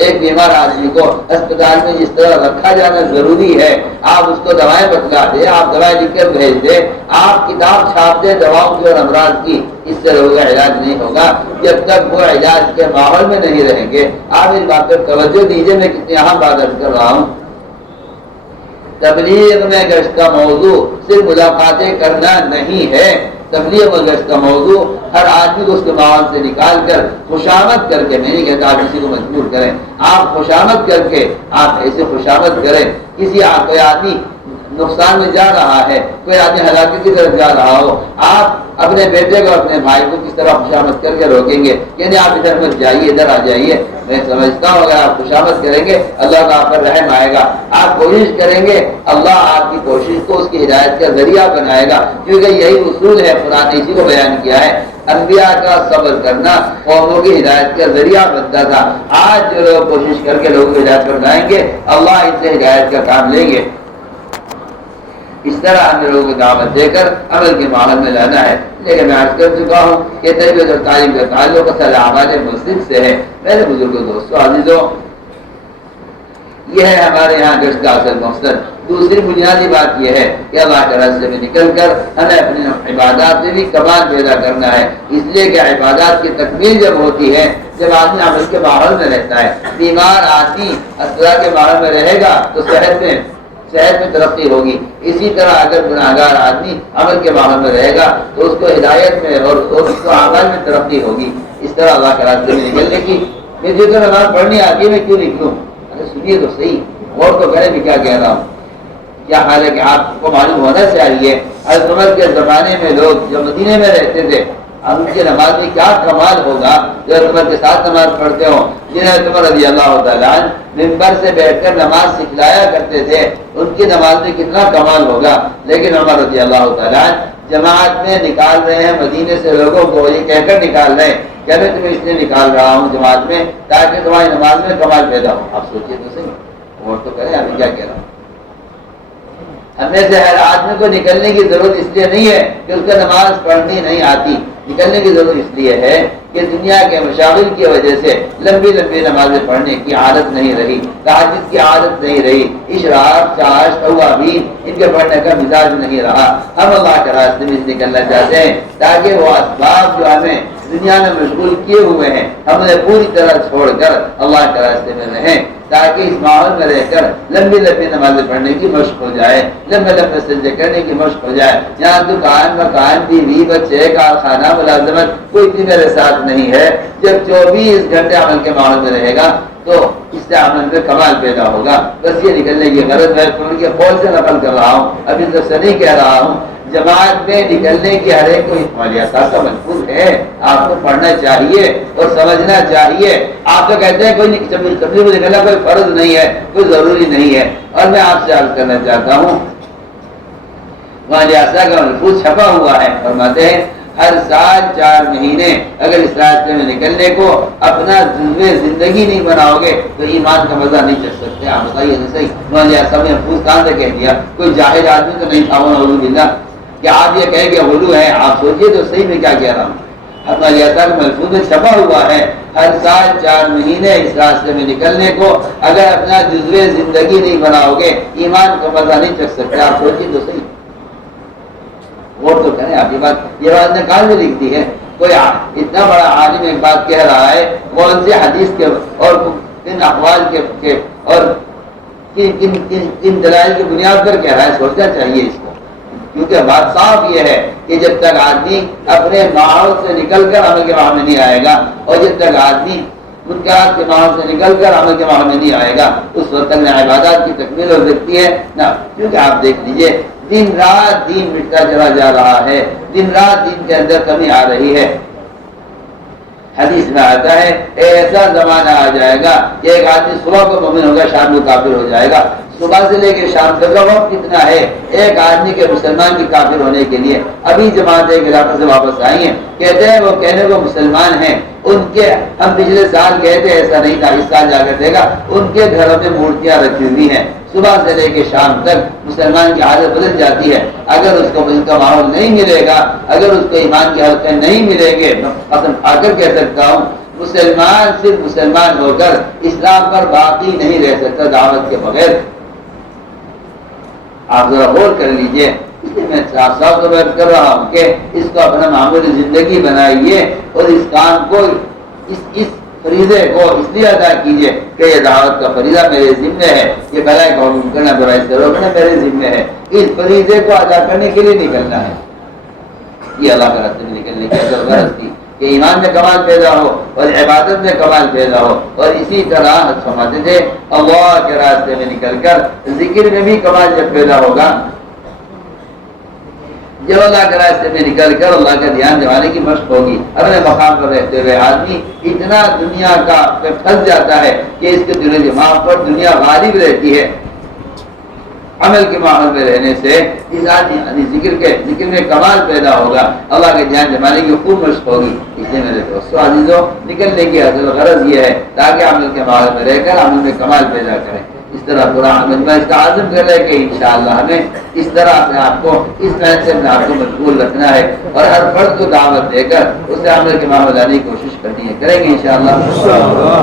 ایک بیمار آدمی کو اسپتال میں جس طرح رکھا جانا ضروری ہے، آپ اس کو دوائیں بتلا دیں، آپ دوائیں لکھ کر بھیج دیں، آپ کتاب چھاپ دیں دواؤں کی اور امراض کی، اس سے لوگوں کا علاج نہیں ہوگا جب تک وہ علاج کے ماحول میں نہیں رہیں گے۔ آپ اس بات پر توجہ دیجیے، میں کتنی اہم بات عرض کر رہا ہوں۔ تبلیغ میں گشت کا موضوع صرف ملاقاتیں کرنا نہیں ہے، تبلیغ میں گشت کا موضوع ہر آدمی کو اس کے ماحول سے نکال کر خوشامد کر کے، میں نہیں کہتا آپ کسی کو مجبور کریں، آپ خوشامد کر کے، آپ ایسے خوشامد کریں، کوئی آدمی نقصان میں جا رہا ہے، کوئی آدمی ہلاکت کی طرف جا رہا ہو، آپ اپنے بیٹے کو اپنے بھائی کو کس طرح خوشامد کر کے روکیں گے؟ یعنی آپ ادھر مت جائیے، ادھر آ جائیے۔ میں سمجھتا ہوں اگر آپ خوشامد کریں گے اللہ کا آپ پر رحم آئے گا، آپ کوشش کریں گے اللہ آپ کی کوشش کو اس کی ہدایت کا ذریعہ بنائے گا، کیونکہ یہی اصول ہے، قرآن نے اسی کو بیان کیا ہے، انبیاء کا صبر کرنا قوموں کی ہدایت کا ذریعہ بنتا تھا۔ آج جو لوگ کوشش کر کے لوگوں کی ہدایت پر لائیں گے اللہ ان سے ہدایت کا کام لیں گے۔ اس طرح ہمیں لوگوں کو دعوت دے کر عمل کے معاملے میں لانا ہے۔ لیکن میں عرض کر چکا ہوں کہ تربیت اور تعلیم کا تعلق اصل اعمال مسجد سے ہے۔ میرے بزرگوں، دوستوں، عزیزوں، یہ ہے ہمارے یہاں گشت کا اصل مقصد۔ دوسری بنیادی بات یہ ہے کہ اللہ کے راستے میں نکل کر ہمیں اپنی عبادات میں بھی کمال پیدا کرنا ہے، اس لیے کہ عبادات کی تکمیل جب ہوتی ہے جب آدمی عمل کے ماحول میں رہتا ہے۔ بیمار آدمی اصلاح کے ماحول میں رہے گا تو صحت میں ترقی ہوگی، اسی طرح اگر گناہگار آدمی عمل کے ماحول میں رہے گا تو اس کو ہدایت میں اور اس کو عمل میں ترقی ہوگی۔ اس طرح اللہ کے راستے میں نکلنے کی مجھے جو نماز پڑھنی آتی ہے میں کیوں نکلوں؟ ارے سنیے تو صحیح، اور تو کرے بھی کیا کہہ رہا ہوں، کیا حال ہے کہ آپ کو معلوم ہونا چاہیے حضرت عمر کے زمانے میں لوگ جو مدینے میں رہتے تھے اب ان کی نماز میں کیا کمال ہوگا جو حضرت عمر کے ساتھ نماز پڑھتے ہوں، جنہیں حضرت عمر رضی اللہ تعالیٰ عنہ منبر سے بیٹھ کر نماز سکھلایا کرتے تھے، ان کی نماز میں کتنا کمال ہوگا۔ لیکن عمر رضی اللہ تعالیٰ عنہ جماعت میں نکال رہے ہیں مدینے سے لوگوں کو، یہ کہہ کر نکال رہے ہیں کہ میں تمہیں اس لیے نکال رہا ہوں جماعت میں تاکہ تمہاری نماز میں کمال پیدا ہو۔ آپ سوچیے تو صحیح، اور تو کریں ابھی کیا کہہ رہا ہوں۔ ہمیں سے ہر آدمی کو نکلنے کی ضرورت اس لیے نہیں ہے کہ اس کو نماز پڑھنی نہیں آتی، نکلنے کی ضرورت اس لیے ہے کہ دنیا کے مشاغل کی وجہ سے لمبی لمبی نمازیں پڑھنے کی عادت نہیں رہی، تہجد کی عادت نہیں رہی، اشراق، چاش، توابین ان کے پڑھنے کا مزاج نہیں رہا۔ ہم اللہ کے راستے میں نکلنا چاہتے ہیں تاکہ وہ اسباب جو ہمیں دنیا میں مشغول کیے ہوئے ہیں ہم انہیں پوری طرح چھوڑ کر اللہ کے راستے میں رہیں، تاکہ اس ماحول میں رہ کر لمبی لمبی نمازیں پڑھنے کی مشق ہو جائے، لمبے لمبے سجدے کرنے کی مشق ہو جائے۔ یہاں دکان مکان بیوی بچے کارخانہ ملازمت کوئی بھی میرے ساتھ نہیں ہے، جب 24 گھنٹے عمل کے ماحول میں رہے گا تو اس سے عمل میں کمال پیدا ہوگا۔ بس یہ نکلنے کی غرض ہے، قرآن کے قول سے نقل کر رہا ہوں، ابھی تو سے نہیں کہہ رہا ہوں۔ جماعت میں نکلنے کی ہر ایک کو احتمالیات کا مجبور ہے، آپ کو پڑھنا چاہیے اور سمجھنا چاہیے۔ آپ تو کہتے ہیں کوئی تبلیغ میں نکلنا کوئی فرض نہیں ہے، کوئی ضروری نہیں ہے، اور میں آپ سے عرض کرنا چاہتا ہوں وہاں ریاستہ کا ملفوظ چھپا ہوا ہے، فرماتے ہیں ہر سال 4 مہینے اگر اس راستے میں نکلنے کو اپنا جزو زندگی نہیں بناؤ گے تو ایمان کا مزہ نہیں چل سکتے۔ آپ بتائیے نہیں صحیح، مولانا ریاستہ میں محفوظ کہاں سے کہہ دیا؟ کوئی جاہل آدمی تو نہیں تھا نعوذ باللہ کہ آپ یہ کہیں کہ غلو ہے۔ آپ سوچیے تو صحیح میں کیا کہہ رہا ہوں۔ ہمارے ریاست محفوظ میں چھپا ہوا ہے ہر سال 4 مہینے اس راستے میں نکلنے کو اگر اپنا جزو زندگی نہیں بناؤ گے ایمان کا مزہ نہیں چل سکتے۔ آپ سوچیے تو صحیح، غور تو کریں آپ۔ یہ بات نکال میں لکھتی ہے، کوئی اتنا بڑا عالم ایک بات کہہ رہا ہے، کون سے حدیث کے اور کن اقوال کے اور کن دلائل کی بنیاد پر کہہ رہا ہے، سوچنا چاہیے اس کو، کیونکہ بات صاف یہ ہے کہ جب تک آدمی اپنے ماحول سے نکل کر عمل کے ماحول میں نہیں آئے گا اور جب تک آدمی منکرات کے ماحول سے نکل کر عمل کے ماحول میں نہیں آئے گا اس وقت میں عبادات کی تکمیل ہو سکتی ہے نہ۔ کیونکہ آپ دیکھ لیجئے دن رات دین مٹتا چلا جا رہا ہے، دن رات دین کے اندر کمی آ رہی ہے۔ حدیث میں آتا ہے ایسا زمانہ آ جائے گا کہ ایک آدمی صبح کو مومن ہوگا شام کو کافر ہو جائے گا۔ صبح سے لے کے شام تک کا وقت کتنا ہے ایک آدمی کے مسلمان کی کافر ہونے کے لیے؟ ابھی جماعت ایک علاقے سے واپس آئی ہیں، کہتے ہیں وہ کہنے کو مسلمان ہیں، ان کے ہم پچھلے سال گئے تھے ایسا نہیں تھا، اس سال جا کر دیکھا ان کے گھروں میں مورتیاں رکھی ہوئی ہیں۔ صبح سے لے کے شام تک مسلمان کی حالت بدل جاتی ہے۔ اگر اس کو ان کا ماحول نہیں ملے گا، اگر اس کو ایمان کے حلقے نہیں ملیں گے، قسم کھا کر کہہ سکتا ہوں مسلمان صرف مسلمان ہو کر اسلام پر باقی نہیں رہ سکتا دعوت کے بغیر. آپ ذرا غور کر لیجئے. اس لیے میں صاف صاف طور پر کر رہا ہوں کہ اس کو اپنا معمولی زندگی بنائیے اور اس کام کو اس فریضے کو اس لیے ادا کیجیے کہ یہ دعوت کا فریضہ میرے ذمہ ہے، یہ بھلائی کا حکم کرنا برائی سے روکنا میرے ذمہ ہے. اس فریضے کو ادا کرنے کے لیے نکلنا ہے. یہ اللہ کا راستے میں نکلنے کی اصل غرض تھی کہ ایمان میں کمال پیدا ہو اور عبادت میں کمال پیدا ہو. اور اسی طرح سمجھتے تھے اللہ کے راستے میں نکل کر ذکر میں بھی کمال جب پیدا ہوگا، جب اللہ کے راستے میں نکل کر اللہ کا دھیان دلانے کی مشق ہوگی. اپنے مقام پر رہتے ہوئے آدمی اتنا دنیا کا پھنس جاتا ہے کہ اس کے دل و دماغ پر دنیا غالب رہتی ہے. عمل کے ماحول میں رہنے سے اس آدمی ذکر میں کمال پیدا ہوگا، اللہ کے دھیان جمانے کی خوب مشق ہوگی. اس لیے میرے دوستو عزیزوں، نکلنے کی اصل غرض یہ ہے تاکہ عمل کے ماحول میں رہ کر عمل میں کمال پیدا کریں. اس طرح پورا عمل میں اس کا عزم کر رہے کہ انشاءاللہ ہمیں اس طرح اپنے آپ کو اس محنت سے اپنے آپ کو مشغول رکھنا ہے اور ہر فرد کو دعوت دے کر اسے عمل کے ماحول لانے کی کوشش کرنی ہے. کریں گے انشاءاللہ.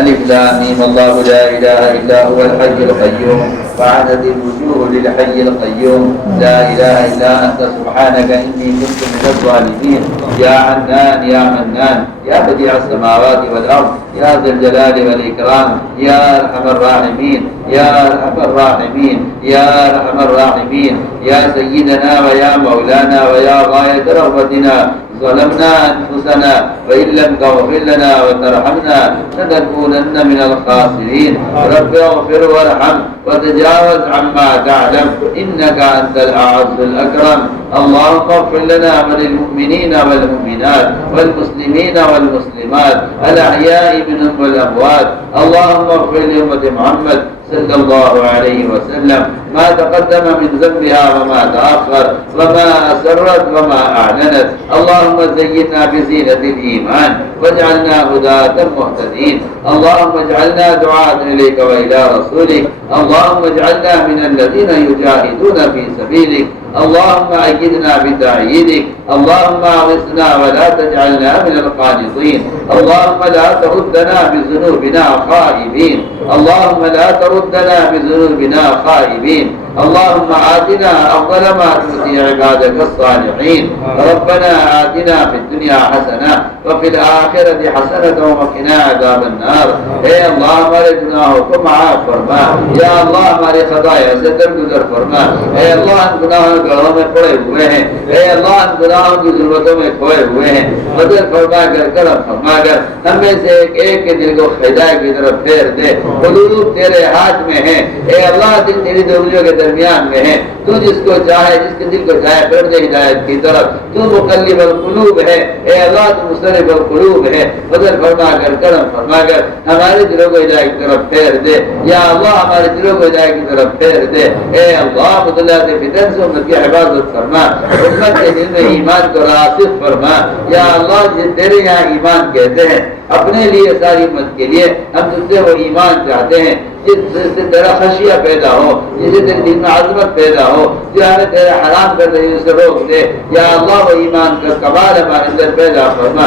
الف لام میم اللہ لا الہ الا هو الحي القيوم وعنت الوجوه للحي القيوم لا اله الا انت سبحانك اني كنت من الظالمين. يا حنان يا منان يا بديع السماوات والارض يا ذا الجلال والاكرام يا ارحم الراحمين يا ارحم الراحمين يا ارحم الراحمين يا سيدنا ويا مولانا ويا غاية رغبتنا. ظلمنا أنفسنا وإن لم تغفر لنا وترحمنا لنكونن من الخاسرين. رب اغفر وارحم وتجاوز عما تعلم إنك أنت الأعز الأكرم. اللهم اغفر لنا وللمؤمنين والمؤمنات والمسلمين والمسلمات الأحياء منهم والأموات. اللهم اغفر لأمة محمد صلى الله عليه وسلم ما تقدم من ذنبها وما تأخر وما أسرت وما أعلنت. اللهم زينا بزينة الإيمان واجعلنا هداة مهتدين. اللهم اجعلنا دعاة إليك وإلى رسولك. اللهم اجعلنا من الذين يجاهدون في سبيلك. اللهم أيدنا بتأييدك. اللهم أغثنا ولا تجعلنا من القانطين. اللهم لا تردنا بذنوبنا خائبين. اللهم لا تردنا بذنوبنا خائبين. اللهم آتنا أفضل ما تؤتي عبادك الصالحين. ربنا آتنا في الدنيا حسنة وفي الآخرة حسنة وقنا عذاب النار. اے اللہ ہمارے گناہوں کو معاف فرما. یا اللہ ہمارے خطایا سے درگزر فرما. اے اللہ ہم گناہوں گڑھوں میں پڑے ہوئے ہیں. اے اللہ ہم گناہوں کی ضرورتوں میں کھوئے ہوئے ہیں. مدد فرما کر کرم فرما کر ہمیں سے ایک کے دل کو ہدایت کی طرف پھیر دے. قلوب تیرے ہاتھ میں ہیں. اے اللہ دل تیری دو انگلیوں کے درمیان میں ہے. تو جس کو چاہے جس کے دل کو چاہے پھیر دے ہدایت کی طرف. تو مقلب القلوب ہے. اے اللہ تو مصرف القلوب ہے. مدد فرما کر کرم فرما کر ہمارے دلوں کو ہدایت کی طرف پھیر دے. یا اللہ ہمارے دلوں کو ہدایت کی طرف پھیر دے. اے اللہ مطلعات فتن سے امت کی حفاظت فرما. امت کے دل میں ایمان کو راسخ فرما. یا اللہ جس تیرے یہاں ایمان کہتے ہیں اپنے لیے ساری امت کے لیے ہم تجھ سے وہ ایمان چاہتے ہیں جس سے تیرا خشیہ پیدا ہو، جس سے تیرے دل میں عظمت پیدا ہو، جو ہمیں تیرے حرام کر رہی اسے روک دے. یا اللہ وہ ایمان کا کمال ہمارے اندر پیدا فرما.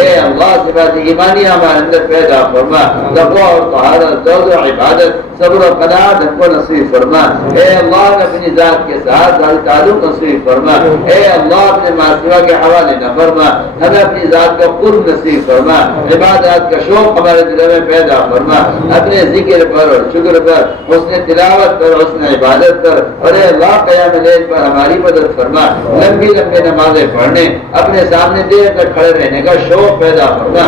اے اللہ صفات ایمانی ہمارے اندر پیدا فرما. تقویٰ اور طہارت، زہد و عبادت، صبر و قناعت ہم کو نصیب فرما. اے اللہ اپنی ذات کے ساتھ تعلق نصیب فرما. اے اللہ اپنے ماسوا کے حوالے نہ فرما. ہمیں اپنی ذات کا قرب نصیب فرما. عبادات کا شوق ہمارے دلوں میں پیدا فرما. اپنے ذکر پر اور شکر پر، حسن تلاوت پر، حسن عبادت پر، اور اے اللہ قیام لیل پر ہماری مدد فرما. لمبی لمبی نمازیں پڑھنے، اپنے سامنے دیر تک کھڑے رہنے کا شوق پیدا فرما.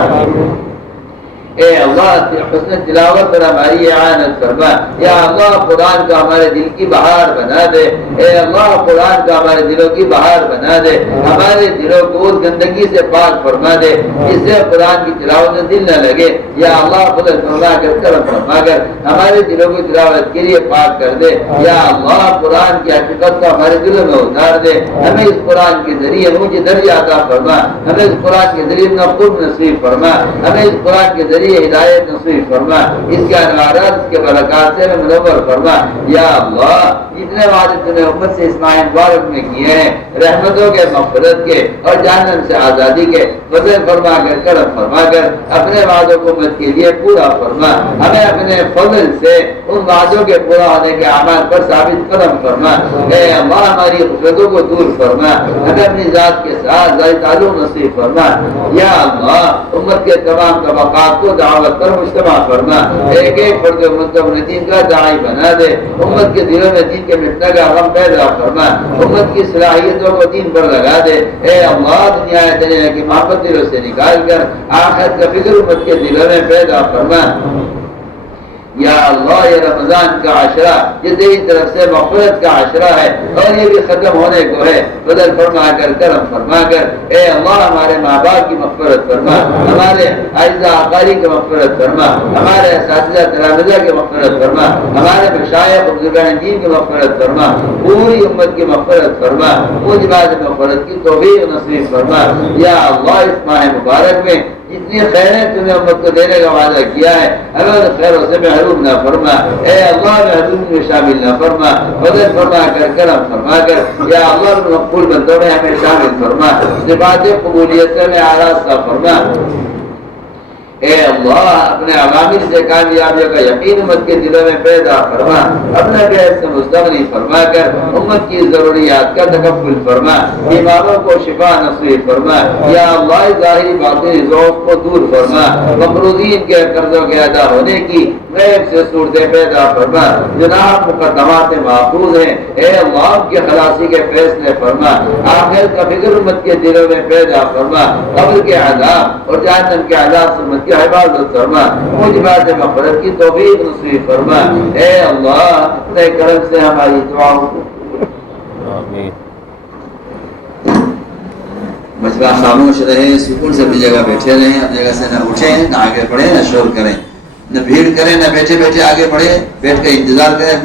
اے اللہ حسن تلاوت پر ہماری اعانت فرما. یا اللہ قرآن کا ہمارے دل کی بہار بنا دے. اے اللہ قرآن کا ہمارے دلوں کی بہار بنا دے. ہمارے دلوں کو اس گندگی سے پاک فرما دے جس سے قرآن کی تلاوت میں دل نہ لگے. یا اللہ فضل فرما کر کرم فرما کر ہمارے دلوں کی تلاوت کے لیے پاک کر دے. یا اللہ قرآن کی حقیقت کو ہمارے دلوں میں اتار دے. ہمیں اس قرآن کے ذریعے مجھے درجہ عطا فرما. ہمیں اس قرآن کے ذریعے اپنا قرب نصیب فرما. ہمیں اس قرآن کے ذریعے ذریعے ہدایت نصیب فرما، اس کے انوارات اس کے برکات سے منور فرما۔ یا اللہ جتنے وعدے تم نے امت سے اسماعیل مبارک میں کیے ہیں، رحمتوں کے، مغفرت کے اور جہنم سے آزادی کے، فضل فرما کر، کرم فرما کر اپنے وعدوں کو امت کے لیے پورا فرما۔ ہمیں اپنے فضل سے ان وعدوں کے پورا ہونے کے اعمال پر ثابت قدم فرما۔ اے اللہ ہماری غفلتوں کو دور فرما، ہمیں اپنی ذات کے ساتھ ذاتی تعلق نصیب فرما۔ یا اللہ امت کے تمام طبقات کو دعوت پر مجتمع فرما، ایک ایک فرد امت کو اپنے دین کا داعی بنا دے، امت کے دلوں میں دین کے مٹنے کا غم پیدا فرما، امت کی صلاحیتوں کو دین پر لگا دے۔ اے اللہ دنیا دنیا کی محبت دلوں سے نکال کر آخرت کا فکر امت کے دلوں میں پیدا فرما۔ یا اللہ یہ رمضان کا عشرہ یہ تیری طرف سے مغفرت کا عشرہ ہے اور یہ بھی ختم ہونے کو ہے، فضل فرما کر، کرم فرما کر۔ اے اللہ ہمارے ماں باپ کی مغفرت فرما، ہمارے اعزاء اقارب کی مغفرت فرما، ہمارے اساتذہ تلامذہ کی مغفرت فرما، ہمارے مشایخ بزرگان دین کی مغفرت فرما، پوری امت کی مغفرت فرما، موجبات مغفرت کی توفیق نصیب فرما۔ یا اللہ اس ماہ مبارک میں جتنی خیریں تم نے امت کو دینے کا وعدہ کیا ہے ہمیں خیروں سے محروم نہ فرما۔ اے اللہ محروم میں شامل نہ فرما، فضل فرما کر، کرم فرما کر۔ یا اللہ مقبول بندوں میں ہمیں شامل فرما، صفات قبولیت سے ہمیں آراستہ فرما۔ اے اللہ اپنے عوامل سے کامیابیوں کا یقین امت کے دلوں میں پیدا فرما، اپنے غیر سے مستغنی فرما کر امت کی ضروریات کا تکفل فرما، بیماروں کو شفا نصیب فرما۔ یا اللہ ظاہری باطنی ذوق کو دور فرما، مقروضین کے قرضوں کے ادا ہونے کی غیب سے صورتیں پیدا فرما، جناب مقدمات محفوظ ہیں، اے اللہ کے خلاصی کے فیصلے فرما، آخر کا فکر امت کے دلوں میں پیدا فرما، قبر کے عذاب اور جہنم کے عذاب سے امت کی حفاظت فرما، موجبات مغفرت کی توفیق نصیب فرما۔ اے اللہ اپنے کرم سے ہماری دعاؤں کو آمین۔ مجمع خاموش رہے، سکون سے اپنی جگہ بیٹھے رہیں، اپنی جگہ سے نہ اٹھیں، نہ آگے بڑھیں، نہ شور کریں، نہ بھیڑ کریں، نہ بیٹھے بیٹھے آگے بڑھیں، بیٹھ کے انتظار کریں۔